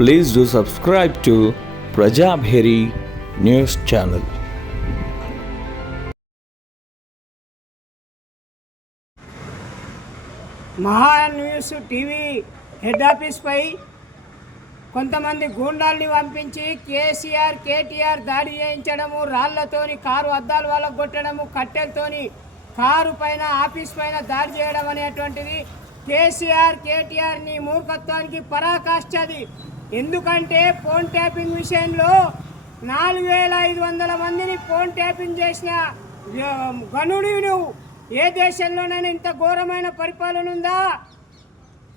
Please do subscribe to Prajabheri News Channel. మహా news TV head office పై కొంతమంది గూండాల్ని పంపించి కేటీఆర్ దాడి చేయించడము, రాళ్లతోని కారు అద్దాలు వాళ్ళకు కొట్టడము, కట్టెలతోని కారు పైన ఆఫీస్ పైన దాడి చేయడం అనేటువంటిది కేటీఆర్ ని మూర్ఖత్వానికి పరాకాష్ఠది. ఎందుకంటే ఫోన్ ట్యాపింగ్ విషయంలో 4500 మందిని ఫోన్ ట్యాపింగ్ చేసిన గనుడి నువ్వు. ఏ దేశంలోనైనా ఇంత ఘోరమైన పరిపాలన ఉందా?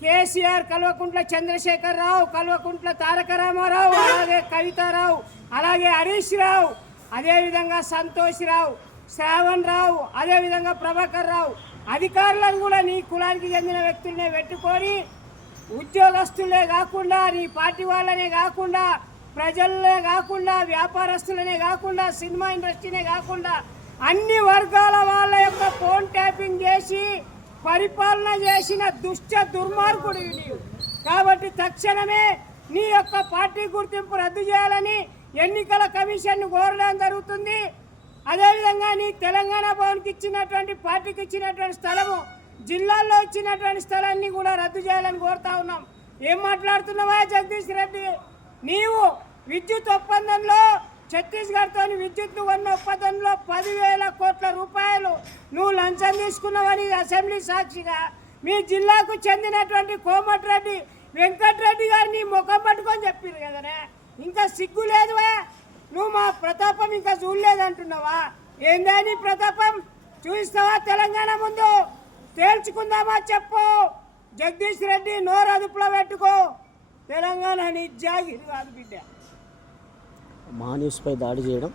కేసీఆర్, కల్వకుంట్ల చంద్రశేఖరరావు, కల్వకుంట్ల తారక రామారావు, అలాగే కవితారావు, అలాగే హరీష్ రావు, అదేవిధంగా సంతోష్ రావు, శ్రావణ్ రావు, అదేవిధంగా ప్రభాకర్ రావు, అధికారులను కూడా నీ కులానికి చెందిన వ్యక్తులనే పెట్టుకొని ఉద్యోగస్తులే కాకుండా, నీ పార్టీ వాళ్ళనే కాకుండా, ప్రజలనే కాకుండా, వ్యాపారస్తులనే కాకుండా, సినిమా ఇండస్ట్రీనే కాకుండా అన్ని వర్గాల వాళ్ళ యొక్క ఫోన్ ట్యాపింగ్ చేసి పరిపాలన చేసిన దుర్మార్గుడు నీవు. కాబట్టి తక్షణమే నీ యొక్క పార్టీ గుర్తింపు రద్దు చేయాలని ఎన్నికల కమిషన్ను కోరడం జరుగుతుంది. అదేవిధంగా నీ తెలంగాణ భవన్కి ఇచ్చినటువంటి, పార్టీకి ఇచ్చినటువంటి స్థలము, జిల్లాల్లో ఇచ్చినటువంటి స్థలాన్ని కూడా రద్దు చేయాలని కోరుతా ఉన్నాం. ఏం మాట్లాడుతున్నావా జగదీష్ రెడ్డి? నీవు విద్యుత్ ఒప్పందంలో ఛత్తీస్గఢ్తో విద్యుత్ కొన్న ఒప్పందంలో 10,000 కోట్ల రూపాయలు నువ్వు లంచం తీసుకున్నావని అసెంబ్లీ సాక్షిగా మీ జిల్లాకు చెందినటువంటి కోమటిరెడ్డి వెంకటరెడ్డి గారిని ముఖం పట్టుకొని చెప్పారు కదనే. ఇంకా సిగ్గు లేదువా? నువ్వు మా ప్రతాపం ఇంకా చూడలేదంటున్నావా? ఏందా నీ ప్రతాపం? చూపిస్తావా తెలంగాణ ముందు? తేల్చుకుందామా చెప్పు. జగదీష్ రెడ్డి నోరు అదుపులో పెట్టుకో. తెలంగాణ నీ జాగిరి కాదు బిడ్డ. మహా న్యూస్ పై దాడి చేయడం